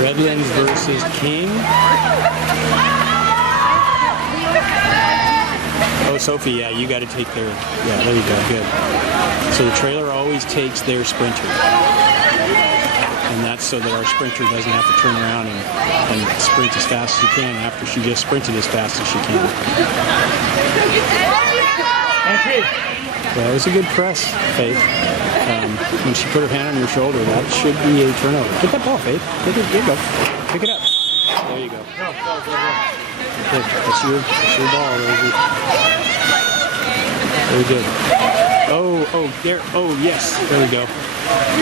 Redlands versus King. Oh, Sophie, yeah, you got to take their, yeah, there you go, good. So the trailer always takes their sprinter. And that's so that our sprinter doesn't have to turn around and sprint as fast as she can after she just sprinted as fast as she can. Well, it was a good press, Faith. When she put her hand on your shoulder, that should be a turnover. Get that ball, Faith. There you go. Pick it up. There you go. Good. That's your ball, Rosie. Very good. Oh, there. Oh, yes. There we go.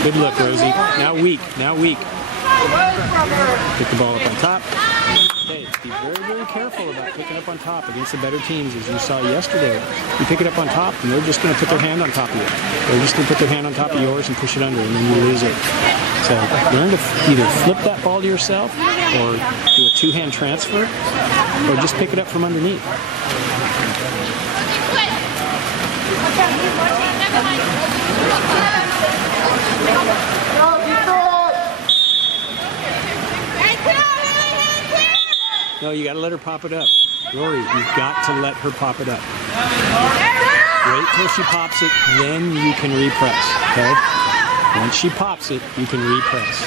Good look, Rosie. Now weak. Pick the ball up on top. Hey, be very, very careful about picking up on top against the better teams, as you saw yesterday. You pick it up on top, and they're just going to put their hand on top of you. They're just going to put their hand on top of yours and push it under, and then you lose it. So learn to either flip that ball to yourself, or do a two-hand transfer, or just pick it up from underneath. No, you got to let her pop it up. Rory, you've got to let her pop it up. Wait till she pops it, then you can repress, okay? Once she pops it, you can repress.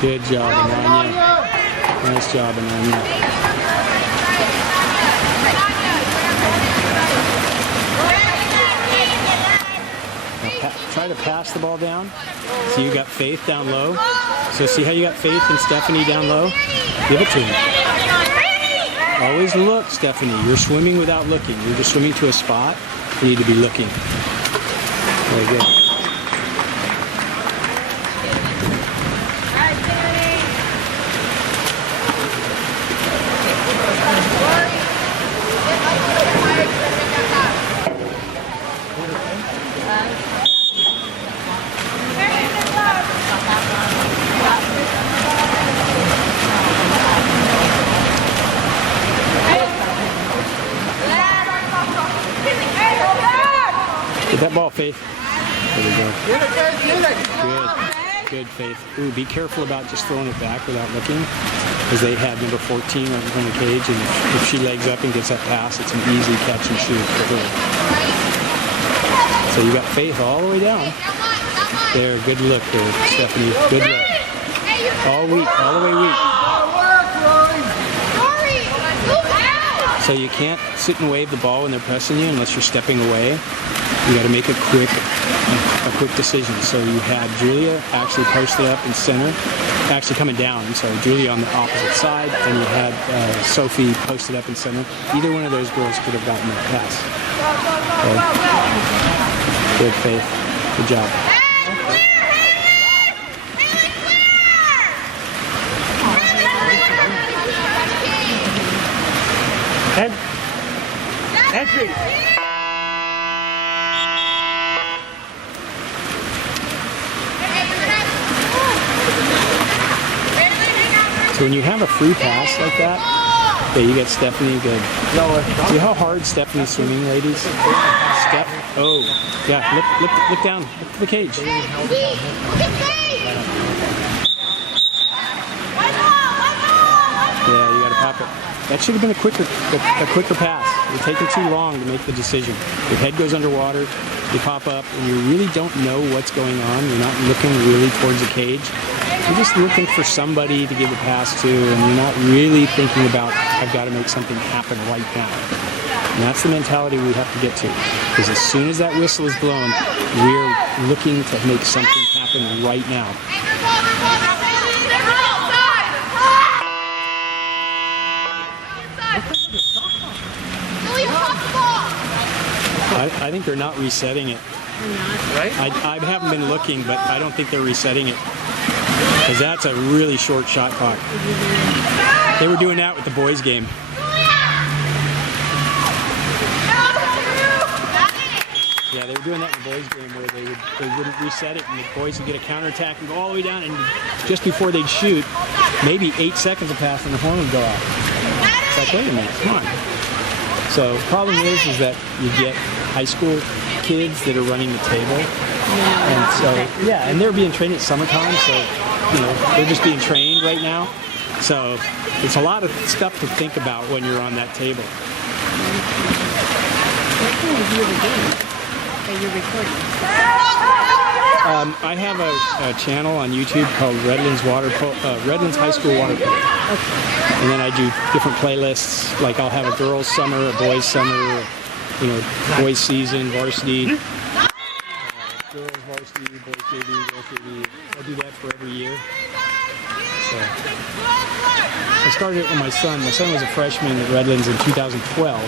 Good job, Ananya. Nice job, Ananya. Try to pass the ball down. So you got Faith down low. So see how you got Faith and Stephanie down low? Give it to him. Always look, Stephanie. You're swimming without looking. You're just swimming to a spot. You need to be looking. Very good. Get that ball, Faith. There we go. Good, Faith. Ooh, be careful about just throwing it back without looking, because they had number 14 right in front of the cage, and if she legs up and gets that pass, it's an easy catch and shoot for her. So you got Faith all the way down. There, good look there, Stephanie. Good look. All the way weak. So you can't sit and wave the ball when they're pressing you unless you're stepping away. You got to make a quick decision. So you had Julia actually posted up in center, actually coming down. I'm sorry, Julia on the opposite side, and you had Sophie posted up in center. Either one of those girls could have gotten that pass. Okay. Good, Faith. Good job. Entry. So when you have a free pass like that, okay, you got Stephanie, good. See how hard Stephanie's swimming, ladies? Steph, oh, yeah, look down, look to the cage. Yeah, you gotta pop it. That should have been a quicker pass. You're taking too long to make the decision. Your head goes underwater, you pop up, and you really don't know what's going on. You're not looking really towards the cage. You're just looking for somebody to give the pass to, and you're not really thinking about, I've got to make something happen right now. And that's the mentality we have to get to. Because as soon as that whistle is blown, we're looking to make something happen right now. I think they're not resetting it. Right? I haven't been looking, but I don't think they're resetting it. Because that's a really short shot clock. They were doing that with the boys' game. Yeah, they were doing that in the boys' game where they wouldn't reset it, and the boys would get a counterattack and go all the way down, and just before they'd shoot, maybe 8 seconds would pass and the horn would go off. It's like, wait a minute, come on. So the problem is that you get high school kids that are running the table, and so and they're being trained at summertime, so they're just being trained right now. So it's a lot of stuff to think about when you're on that table. What kind of view the game that you're recording? I have a channel on YouTube called Redlands Redlands High School Water Polo. Okay. And then I do different playlists. Like I'll have a girls' summer, a boys' summer, boys' season, varsity, girls' varsity, boys' JV, girls' JV. I do that for every year. So I started it with my son. My son was a freshman at Redlands in 2012,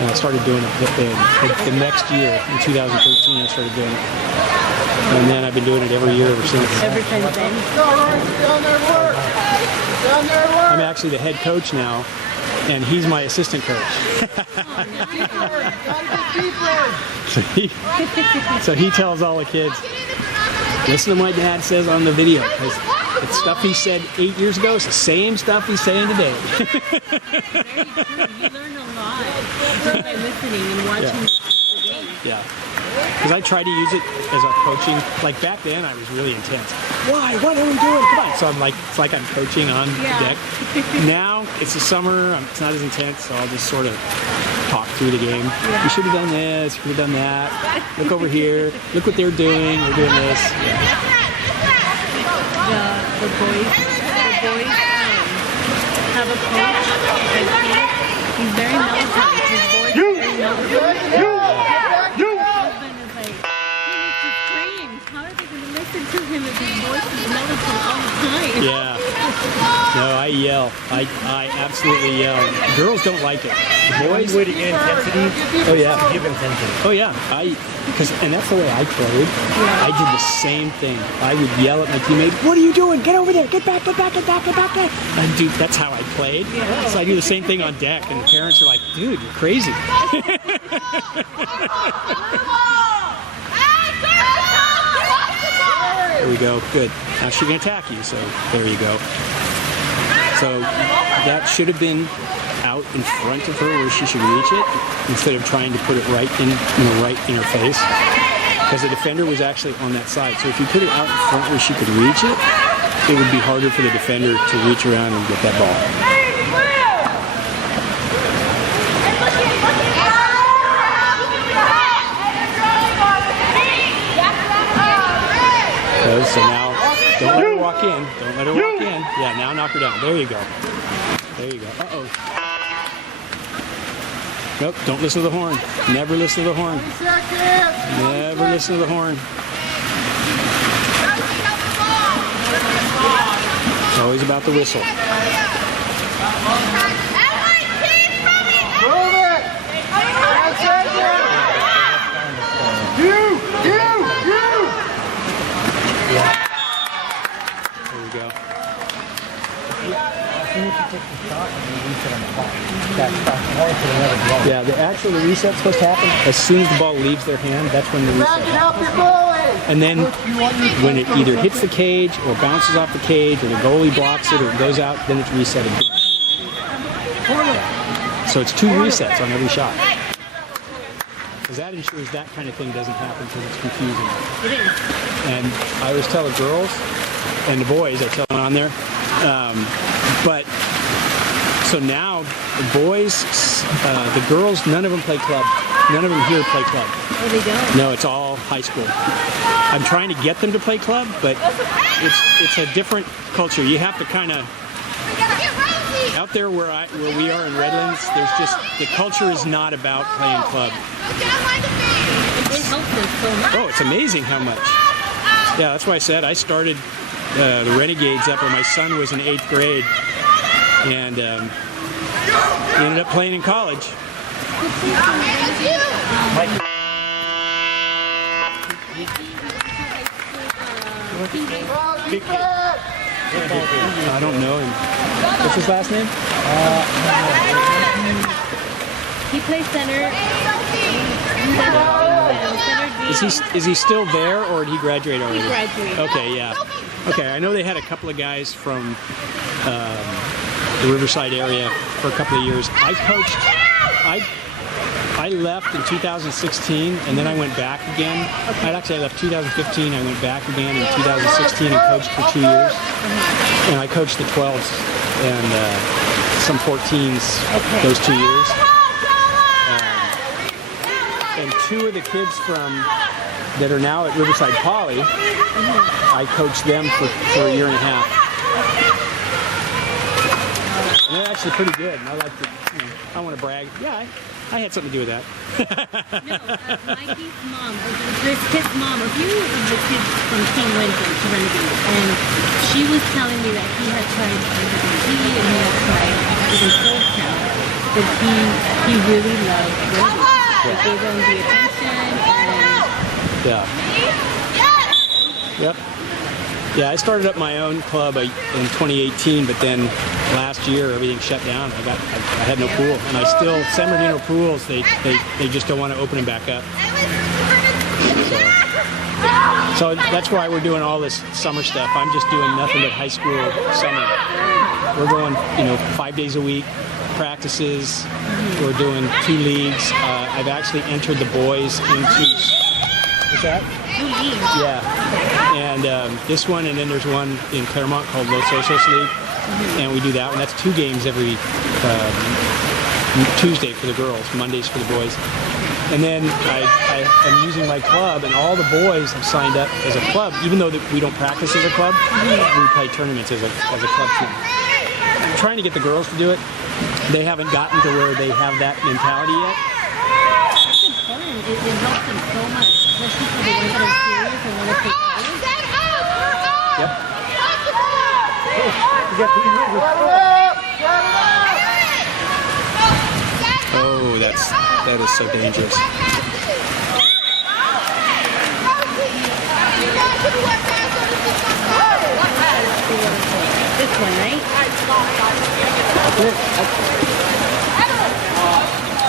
and I started doing it the next year in 2013. I started doing it, and then I've been doing it every year ever since. Ever since then? I'm actually the head coach now, and he's my assistant coach. So he tells all the kids, listen to what my dad says on the video, because it's stuff he said 8 years ago. It's the same stuff he's saying today. Very true. You learn a lot by listening and watching the game. Yeah. Because I try to use it as our coaching. Like back then, I was really intense. Why? What are we doing? Come on. So it's like I'm coaching on deck. Now it's the summer. It's not as intense, so I'll just sort of talk through the game. You should have done this. You should have done that. Look over here. Look what they're doing. We're doing this. The boys have a coach, and he's very militant. His voice is very militant. Husband is like, he needs to scream. How are they going to listen to him if his voice is militant all the time? Yeah. No, I yell. I absolutely yell. Girls don't like it. Boys. With intensity. Oh yeah. Give intensity. Oh yeah. And that's the way I played. I did the same thing. I would yell at my teammates, "What are you doing? Get over there! Get back! Get back! Get back! Get back!" That's how I played. So I do the same thing on deck, and the parents are like, "Dude, you're crazy." There we go. Good. Now she can attack you. So there you go. So that should have been out in front of her where she should reach it, instead of trying to put it right in her face. Because the defender was actually on that side. So if you put it out in front where she could reach it, it would be harder for the defender to reach around and get that ball. Okay, so now, don't let her walk in. Don't let her walk in. Yeah, now knock her down. There you go. There you go. Uh-oh. Nope, don't listen to the horn. Never listen to the horn. Never listen to the horn. It's always about the whistle. Move it! You! There we go. Yeah, the reset's supposed to happen as soon as the ball leaves their hand. That's when the reset happens. And then when it either hits the cage or bounces off the cage or the goalie blocks it or it goes out, then it's reset again. So it's 2 resets on every shot. Because that ensures that kind of thing doesn't happen because it's confusing. It is. And I always tell the girls and the boys, I tell them on there, but so now the boys, the girls, none of them play club. None of them here play club. Oh, they don't? No, it's all high school. I'm trying to get them to play club, but it's a different culture. You have to kind of, out there where we are in Redlands, there's just, the culture is not about playing club. It helps us so much. Oh, it's amazing how much. Yeah, that's why I said I started the Renegades up when my son was in 8th grade, and he ended up playing in college. I don't know him. What's his last name? He plays center. Is he still there, or did he graduate already? He graduated. Okay, yeah. Okay, I know they had a couple of guys from the Riverside area for a couple of years. I coached I left in 2016, and then I went back again. I left 2015. I went back again in 2016 and coached for 2 years. And I coached the 12s and some 14s those 2 years. And two of the kids that are now at Riverside Poly, I coached them for a year and a half. And they're actually pretty good. And I like to, I don't want to brag. Yeah, I had something to do with that. No, Mikey's mom, his mom, a few of the kids from King went to Renegade, and she was telling me that he had tried RWT and he had tried even Cold Town, but he really loved Renegade. They gave him the attention and... Yeah. Yep. Yeah, I started up my own club in 2018, but then last year everything shut down. I had no pool, and I still San Bernardino pools. They just don't want to open them back up. So that's why we're doing all this summer stuff. I'm just doing nothing but high school summer. We're going 5 days a week, practices. We're doing 2 leagues. I've actually entered the boys into. What's that? 2 leagues. Yeah. And this one, and then there's one in Claremont called Los Osos League, and we do that one. That's 2 games every Tuesday for the girls, Mondays for the boys. And then I am using my club, and all the boys have signed up as a club, even though we don't practice as a club. We play tournaments as a club team. I'm trying to get the girls to do it. They haven't gotten to where they have that mentality yet. It's important. It helps them so much, especially for the ones that are serious and want to take part. Yep. Oh, that is so dangerous. This one, right?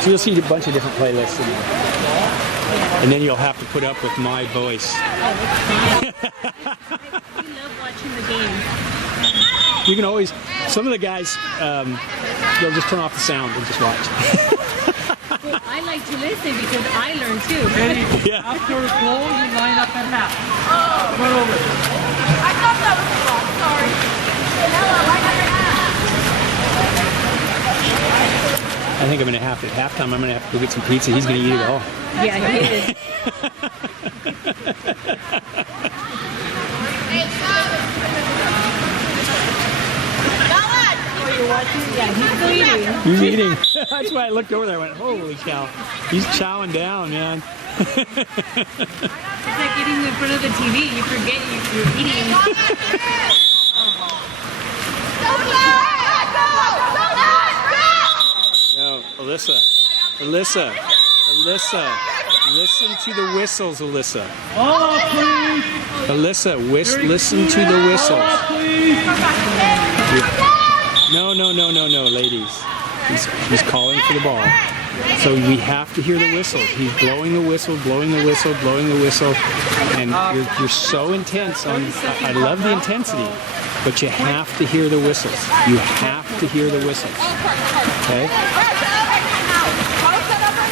So you'll see a bunch of different playlists in there. And then you'll have to put up with my voice. Oh, it's fine. We love watching the game. You can always, some of the guys, they'll just turn off the sound and just watch. Well, I like to listen because I learn too. Yeah. After a goal, you line up at half. Go over. I thought that was wrong. Sorry. I think I'm going to have to, at halftime, I'm going to have to go get some pizza. He's going to eat it all. Yeah, he is. Yeah, he's still eating. He's eating. That's why I looked over there and went, holy cow. He's chowing down, man. It's like eating in front of the TV. You forget you're eating. No, Alyssa, listen to the whistles, Alyssa. Oh, please. Alyssa, listen to the whistles. No, ladies. He's calling for the ball. So we have to hear the whistles. He's blowing the whistle, blowing the whistle, blowing the whistle. And you're so intense on, I love the intensity, but you have to hear the whistles. You have to hear the whistles. Okay?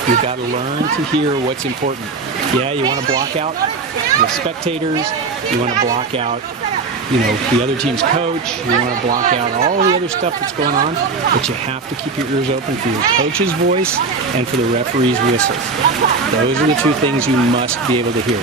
You've got to learn to hear what's important. Yeah, you want to block out the spectators. You want to block out, the other team's coach. You want to block out all the other stuff that's going on. But you have to keep your ears open for your coach's voice and for the referee's whistles. Those are the 2 things you must be able to hear.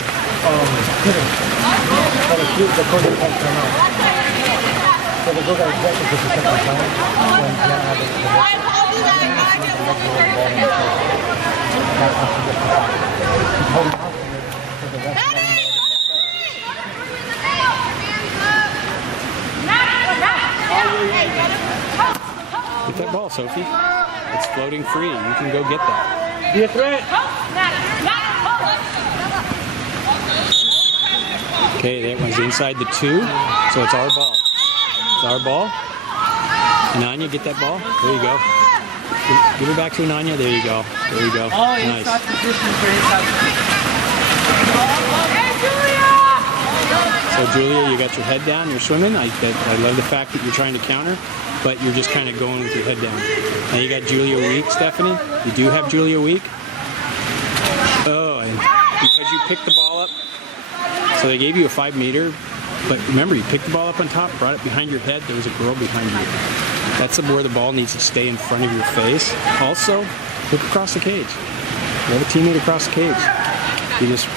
Get that ball, Sophie. It's floating free. You can go get that. Be a threat. Okay, that one's inside the 2, so it's our ball. It's our ball. Ananya, get that ball. There you go. Give it back to Ananya. There you go. There you go. Oh, nice. inside position for inside. So Julia, you got your head down. You're swimming. I love the fact that you're trying to counter. but you're just kind of going with your head down. Now you got Julia weak, Stephanie. You do have Julia weak. Oh, and because you picked the ball up, so they gave you a 5 meter, but remember, you picked the ball up on top, brought it behind your head, there was a girl behind you. That's where the ball needs to stay in front of your face. Also, look across the cage. You have a teammate across the cage. You just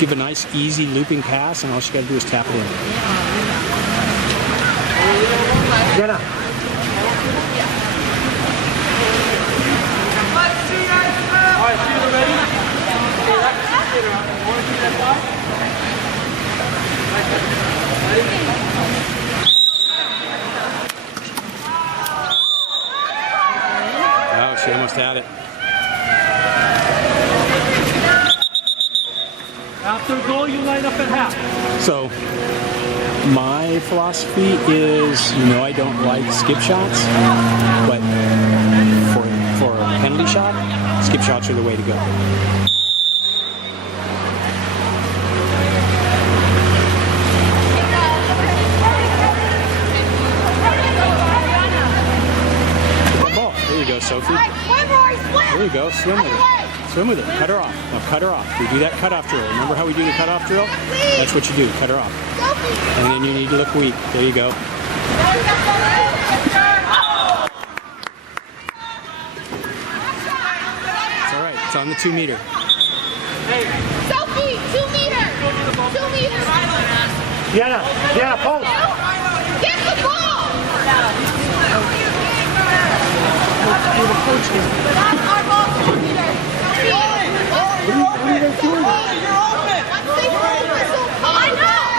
give a nice, easy looping pass, and all you got to do is tap it in. Jenna. All right, see you ready? Okay, that's the skater. You want to see that ball? Oh, she almost had it. After goal, you line up at half. So, my philosophy is, I don't like skip shots, but for a penalty shot, skip shots are the way to go. Good ball. There you go, Sophie. There you go. Swim with it. Swim with it. Cut her off. Now cut her off. We do that cutoff drill. Remember how we do the cutoff drill? That's what you do. Cut her off. And then you need to look weak. There you go. It's all right. It's on the 2 meter. Sophie, 2 meters. 2 meters. Jenna, post. Get the ball. That's our ball, 2 meters.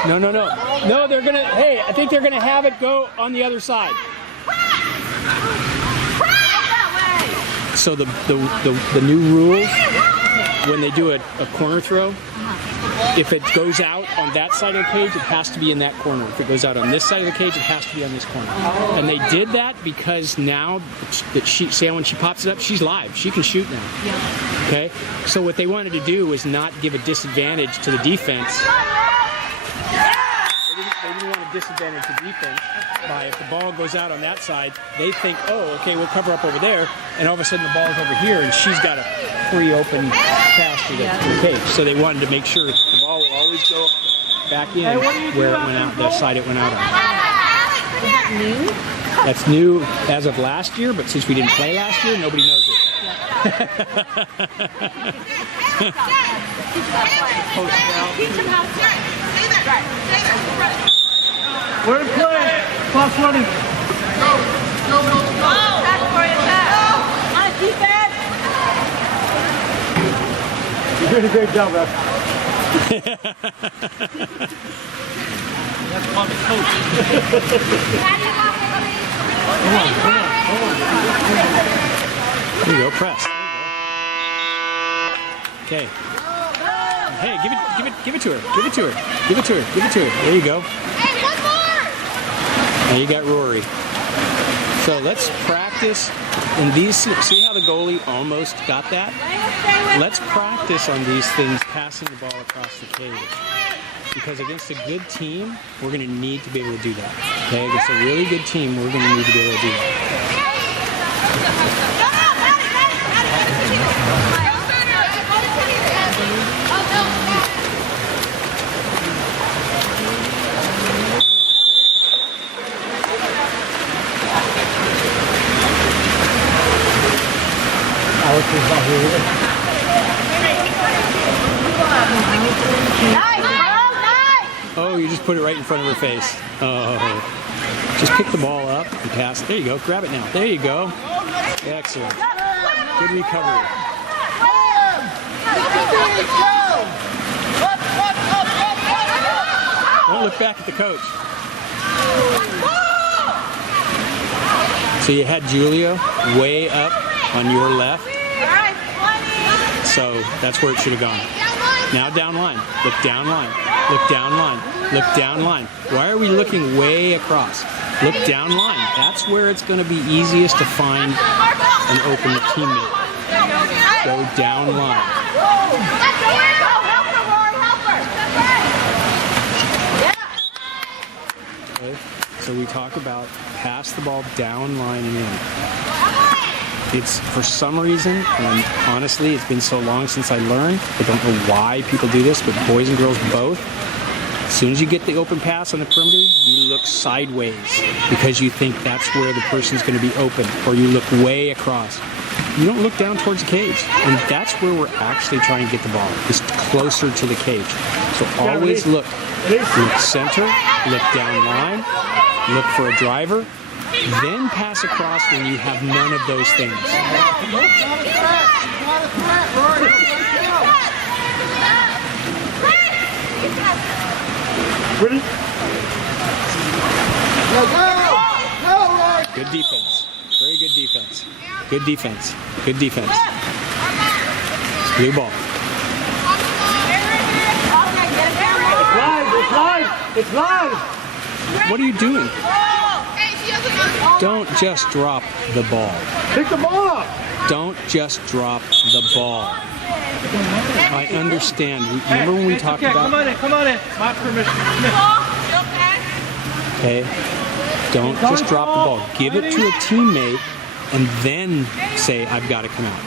I know. No, they're going to, hey, I think they're going to have it go on the other side. So the new rule, when they do a corner throw, if it goes out on that side of the cage, it has to be in that corner. If it goes out on this side of the cage, it has to be on this corner. And they did that because now that say when she pops it up, she's live. She can shoot now. Okay? So what they wanted to do was not give a disadvantage to the defense. They didn't want to disadvantage the defense by if the ball goes out on that side, they think, oh, okay, we'll cover up over there, and all of a sudden the ball's over here, and she's got a free open pass to the cage. So they wanted to make sure the ball will always go back in where it went out, the side it went out on. Is that new? That's new as of last year, but since we didn't play last year, nobody knows it. We're in play. Clock's running. You're doing a great job, Ref. That's Mommy's coach. There you go, press. Okay. Hey, give it to her. Give it to her. Give it to her. Give it to her. There you go. Hey, one more. Now you got Rory. So let's practice in these. See how the goalie almost got that? Let's practice on these things, passing the ball across the cage. Because against a good team, we're going to need to be able to do that. Okay, against a really good team, we're going to need to be able to do that. Alex is not here either. Oh, you just put it right in front of her face. Oh. Just pick the ball up and pass. There you go. Grab it now. There you go. Excellent. Good recovery. Don't look back at the coach. So you had Julia way up on your left. So that's where it should have gone. Now down line. Look down line. Look down line. Look down line. Why are we looking way across? Look down line. That's where it's going to be easiest to find an open teammate. Go down line. Okay. So we talk about pass the ball down line and in. It's for some reason, and honestly, it's been so long since I learned. I don't know why people do this, but boys and girls both. As soon as you get the open pass on the perimeter, you look sideways because you think that's where the person's going to be open, or you look way across. You don't look down towards the cage, and that's where we're actually trying to get the ball, is closer to the cage. So always look center, look down line, look for a driver, then pass across when you have none of those things. Ready? Good defense. Very good defense. Good defense. Good defense. It's blue ball. It's live! It's live! It's live! What are you doing? Don't just drop the ball. Pick the ball up! Don't just drop the ball. I understand. Remember when we talked about... Come on in. My permission. Okay? Don't just drop the ball. Give it to a teammate and then say, I've got to come out.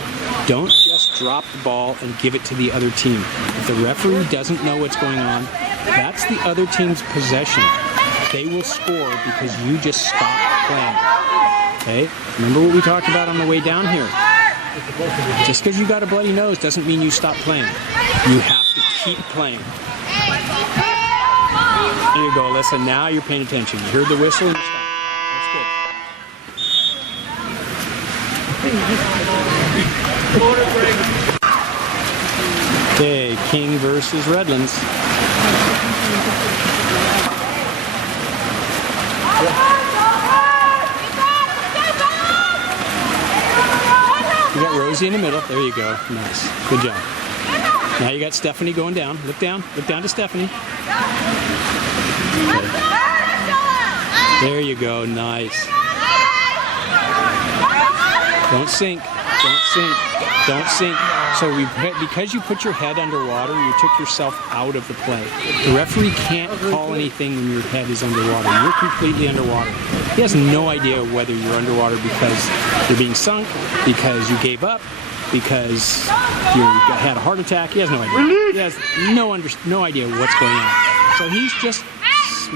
Don't just drop the ball and give it to the other team. If the referee doesn't know what's going on, that's the other team's possession. They will score because you just stopped playing. Okay? Remember what we talked about on the way down here. Just because you got a bloody nose doesn't mean you stop playing. You have to keep playing. There you go, Alyssa. Now you're paying attention. You heard the whistle and you stopped. That's good. Okay, King versus Redlands. You got Rosie in the middle. There you go. Nice. Good job. Now you got Stephanie going down. Look down. Look down to Stephanie. Okay. There you go. Nice. Don't sink. Don't sink. Don't sink. So because you put your head underwater, you took yourself out of the play. The referee can't call anything when your head is underwater. You're completely underwater. He has no idea whether you're underwater because you're being sunk, because you gave up, because you had a heart attack. He has no idea. He has no idea what's going on. So he's just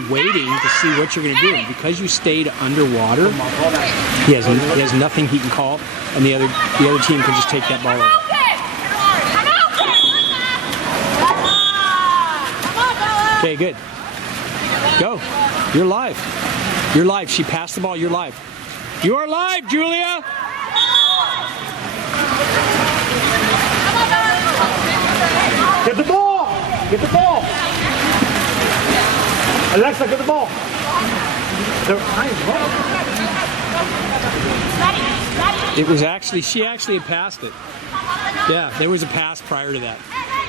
waiting to see what you're going to do. And because you stayed underwater, he has nothing he can call, and the other team can just take that ball away. Okay, good. Go. You're live. You're live. She passed the ball. You're live. You are live, Julia. Get the ball! Get the ball! Alexa, get the ball! It was actually, she actually had passed it. Yeah, there was a pass prior to that.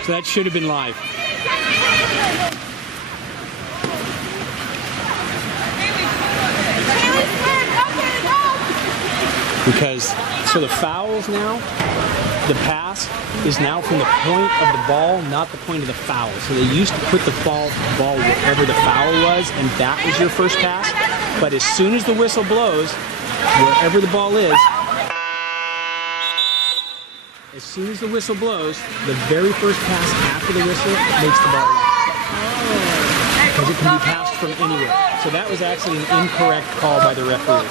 So that should have been live. Because, so the fouls now, the pass is now from the point of the ball, not the point of the foul. So they used to put the ball wherever the foul was, and that was your first pass. But as soon as the whistle blows, wherever the ball is, as soon as the whistle blows, the very first pass after the whistle makes the ball live. Because it can be passed from anywhere. So that was actually an incorrect call by the referee.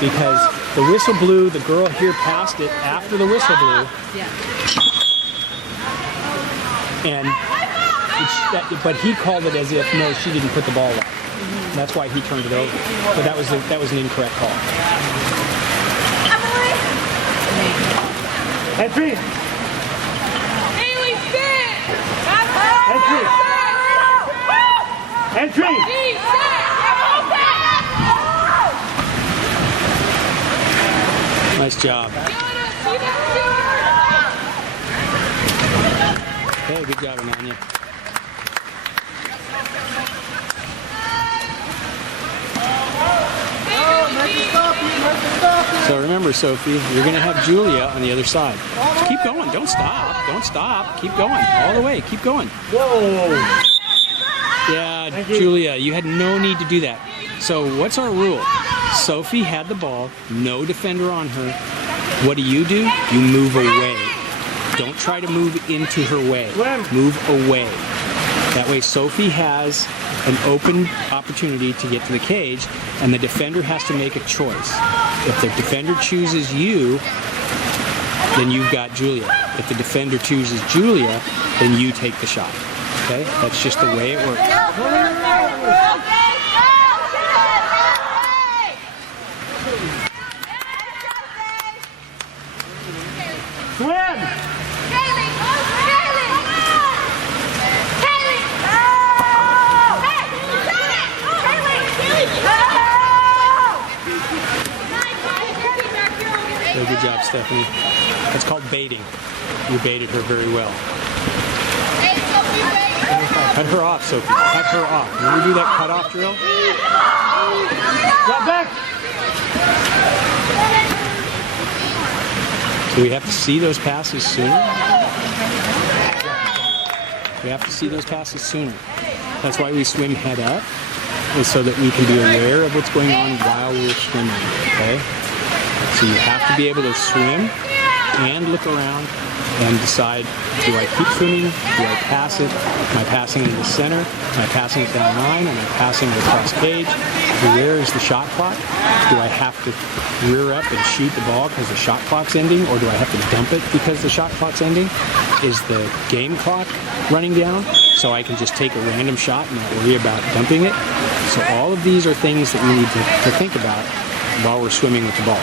Because the whistle blew, the girl here passed it after the whistle blew. Yeah. And but he called it as if, no, she didn't put the ball up. And that's why he turned it over. But that was an incorrect call. Entry! Haley, sit! Entry! Entry! Nice job. Hey, good job, Ananya. So remember, Sophie, you're going to have Julia on the other side. Just keep going. Don't stop. Don't stop. Keep going. All the way. Keep going. Whoa! Yeah, Julia, you had no need to do that. So what's our rule? Sophie had the ball, no defender on her. What do? You move away. Don't try to move into her way. Move away. That way Sophie has an open opportunity to get to the cage, and the defender has to make a choice. If the defender chooses you, then you've got Julia. If the defender chooses Julia, then you take the shot. Okay? That's just the way it works. Swim! Very good job, Stephanie. That's called baiting. You baited her very well. Cut her off, Sophie. Cut her off. When we do that cut-off drill, Drop back! so we have to see those passes sooner. We have to see those passes sooner. That's why we swim head up, is so that we can be aware of what's going on while we're swimming. Okay? So you have to be able to swim and look around and decide, do I keep swimming? Do I pass it? Am I passing it in the center? Am I passing it down line? Am I passing it across cage? Where is the shot clock? Do I have to rear up and shoot the ball because the shot clock's ending? Or do I have to dump it because the shot clock's ending? Is the game clock running down so I can just take a random shot and not worry about dumping it? So all of these are things that we need to think about while we're swimming with the ball.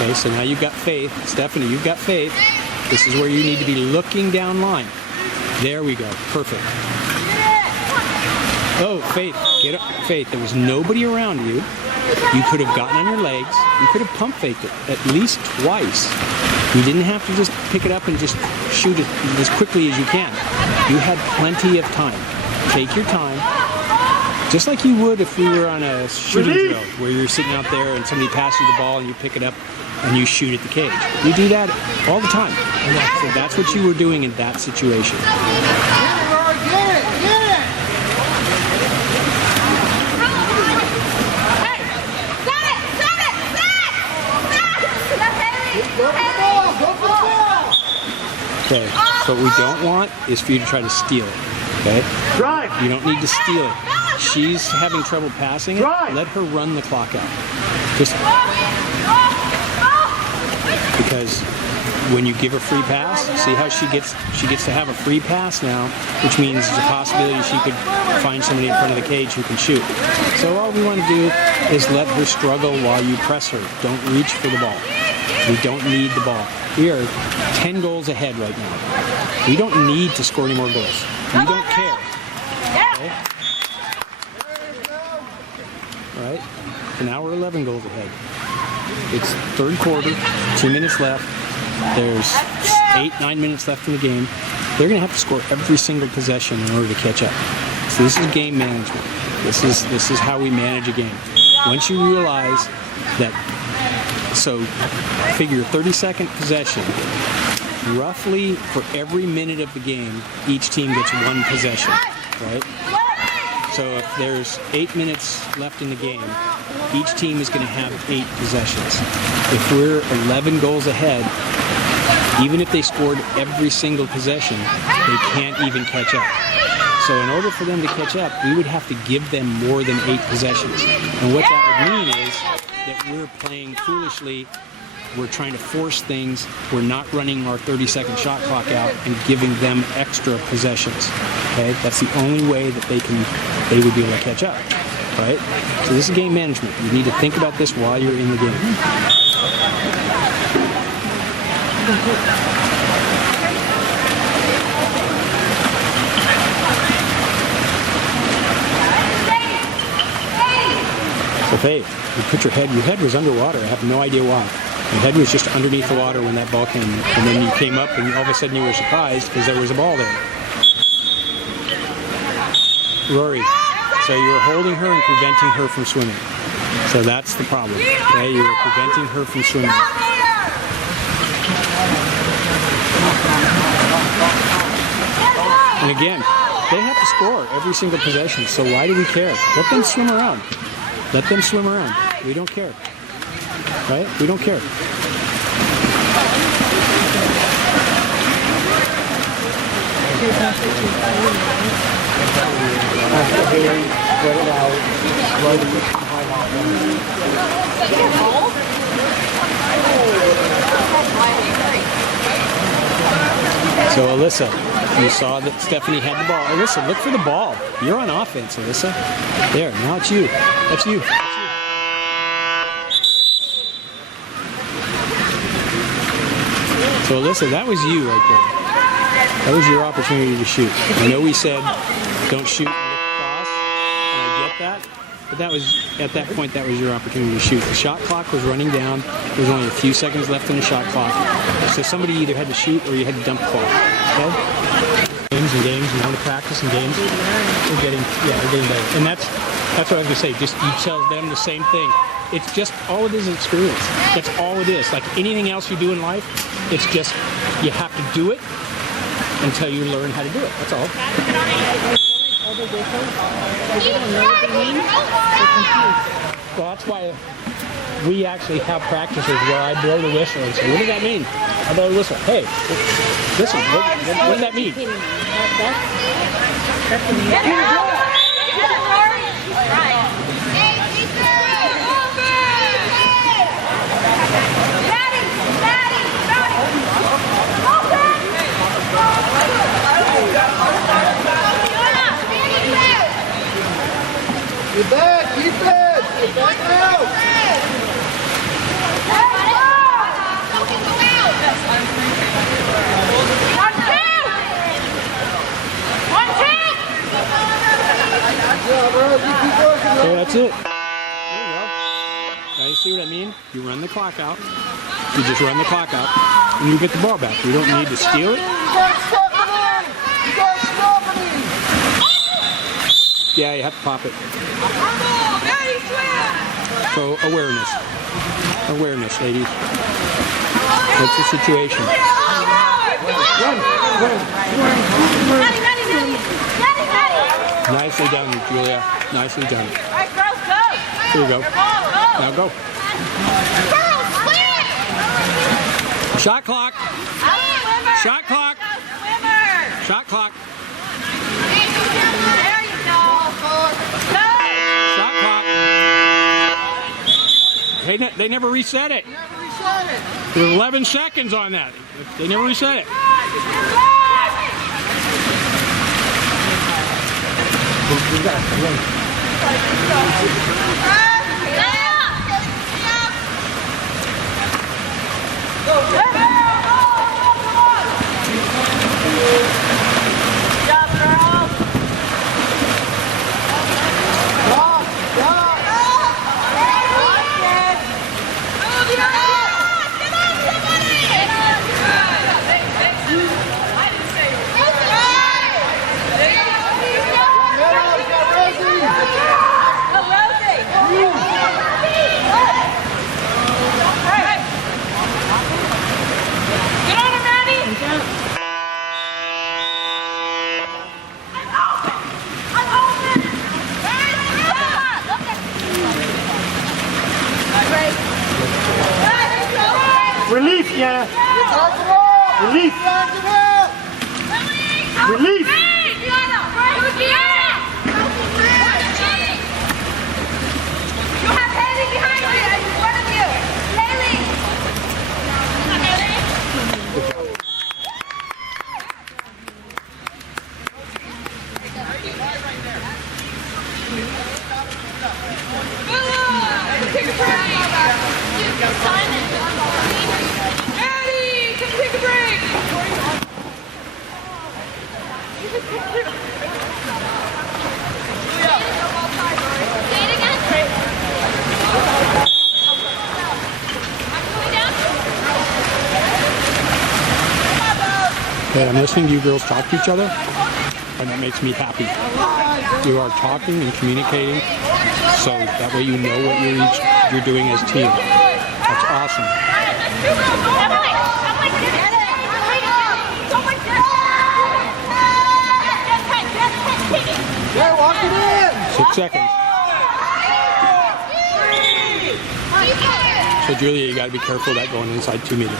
Okay, so now you've got faith. Stephanie, you've got faith. This is where you need to be looking down line. There we go. Perfect. Oh, Faith, get up. Faith, there was nobody around you. You could have gotten on your legs. You could have pump faked it at least twice. You didn't have to just pick it up and just shoot it as quickly as you can. You had plenty of time. Take your time. Just like you would if we were on a shooting drill where you're sitting out there and somebody passes you the ball and you pick it up and you shoot at the cage. You do that all the time. And that's what you were doing in that situation. Okay, so what we don't want is for you to try to steal it. Okay? Drive! You don't need to steal it. She's having trouble passing it. Drive! Let her run the clock out. Just because when you give a free pass, see how she gets to have a free pass now, which means there's a possibility she could find somebody in front of the cage who can shoot. So all we want to do is let her struggle while you press her. Don't reach for the ball. We don't need the ball. We are 10 goals ahead right now. We don't need to score any more goals. We don't care. Okay? All right? So now we're 11 goals ahead. It's third quarter, 2 minutes left. There's 8-9 minutes left in the game. They're going to have to score every single possession in order to catch up. So this is game management. This is how we manage a game. Once you realize that, so figure 30-second possession, roughly for every minute of the game, each team gets one possession, right? So if there's 8 minutes left in the game, each team is going to have 8 possessions. If we're 11 goals ahead, even if they scored every single possession, they can't even catch up. So in order for them to catch up, we would have to give them more than 8 possessions. And what that would mean is that we're playing foolishly. We're trying to force things. We're not running our 30-second shot clock out and giving them extra possessions. Okay, that's the only way that they would be able to catch up. Right? So this is game management. You need to think about this while you're in the game. So Faith, you put your head was underwater. I have no idea why. Your head was just underneath the water when that ball came, and then you came up and all of a sudden you were surprised because there was a ball there. Rory, so you were holding her and preventing her from swimming. So that's the problem. Okay? You were preventing her from swimming. And again, they have to score every single possession, so why do we care? Let them swim around. Let them swim around. We don't care. Right? We don't care. So Alyssa, you saw that Stephanie had the ball. Alyssa, look for the ball. You're on offense, Alyssa. There, now it's you. That's you. So Alyssa, that was you right there. That was your opportunity to shoot. I know we said don't shoot and look across, and I get that. But that was, at that point, that was your opportunity to shoot. The shot clock was running down. There was only a few seconds left in the shot clock. So somebody either had to shoot or you had to dump the ball. Okay? Games and games, you want to practice in games. We're getting better. And that's what I was going to say. Just you tell them the same thing. It's just, all it is experience. That's all it is. Like anything else you do in life, it's just, you have to do it until you learn how to do it. That's all. Well, that's why we actually have practices where I blow the whistle and say, what does that mean? I blow the whistle. Hey, listen, what does that mean? Get back, keep it! Get back out! So that's it. There you go. Now you see what I mean? You run the clock out. You just run the clock out, and you get the ball back. You don't need to steal it. Yeah, you have to pop it. So awareness. Awareness, ladies. What's the situation? Nicely done, Julia. Nicely done. Here you go. Now go. Shot clock. Shot clock. Shot clock. There you go. Shot clock. They never reset it. There's 11 seconds on that. They never reset it. Relief, yeah. Relief. Relief. Eddie, come take a break. Okay, I'm listening to you girls talk to each other, and that makes me happy. You are talking and communicating, so that way you know what you're doing as a team. That's awesome. Yeah, walk it in. 6 seconds. So Julia, you got to be careful of that going inside 2 meter.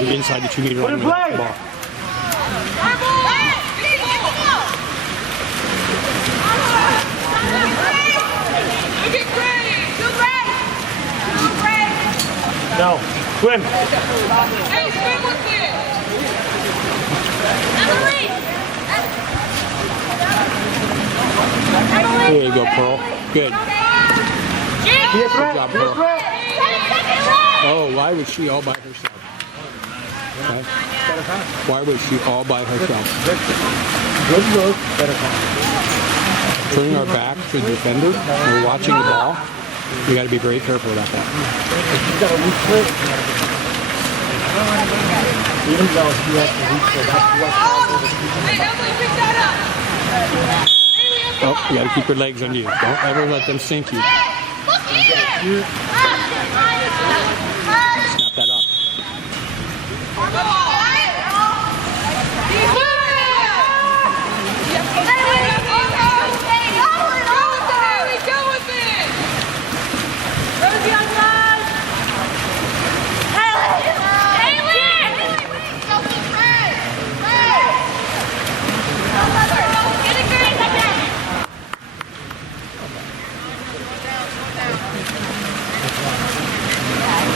You're inside the 2 meter line with the ball. No. Swim. Hey, swim with it. There you go, Pearl. Good. Good job, Pearl. Oh, why was she all by herself? Okay. Why was she all by herself? Good work. Better call. Turning our back to the defender, we're watching the ball. We got to be very careful about that. She's got a weak foot. Even though she has to reach for that, Hey, Emily, pick that up. Oh, you got to keep your legs under you. Don't ever let them sink you. Snap that up.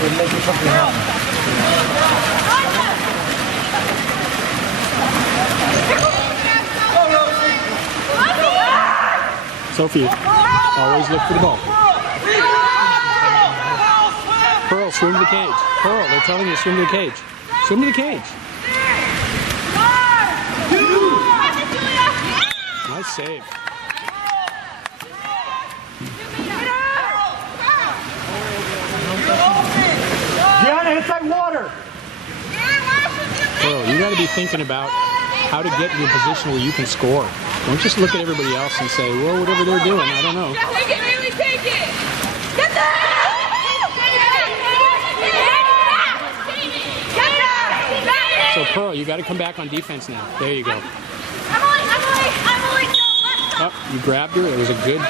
we're making something happen. Sophie, always look for the ball. Pearl, swim to the cage. Pearl, they're telling you swim to the cage. Swim to the cage. Nice save. Gianna, hit that water! Pearl, you got to be thinking about how to get into a position where you can score. Don't just look at everybody else and say, well, whatever they're doing, I don't know. Take it, Haley, take it! So, Pearl, you got to come back on defense now. There you go. Oh, you grabbed her. It was a good...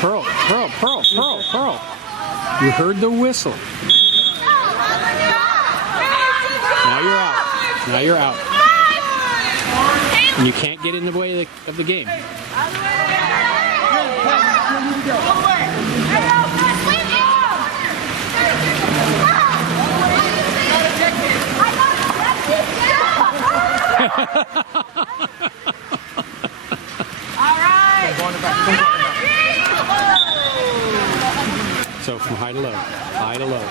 Pearl, Pearl, Pearl, Pearl, Pearl. You heard the whistle. Now you're out. Now you're out. And you can't get in the way of the game. So from high to low, high to low.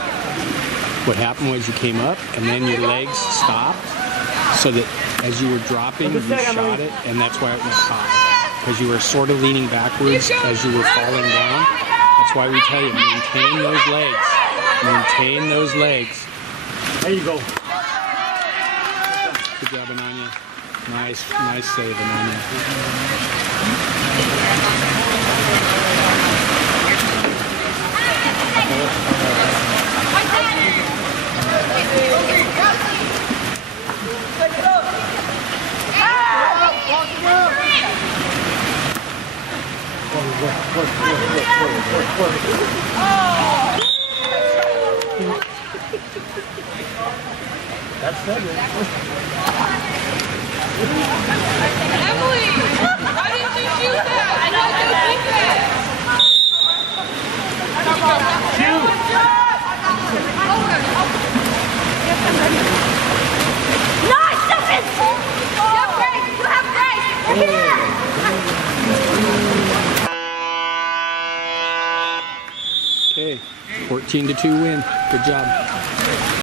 What happened was you came up and then your legs stopped so that as you were dropping, you shot it, and that's why it was high. Because you were sort of leaning backwards as you were falling down. That's why we tell you, maintain those legs. Maintain those legs. There you go. Good job, Ananya. Nice, nice save, Ananya. That's it. Emily, why didn't you shoot that? I know you think that. Okay, 14-2 win. Good job.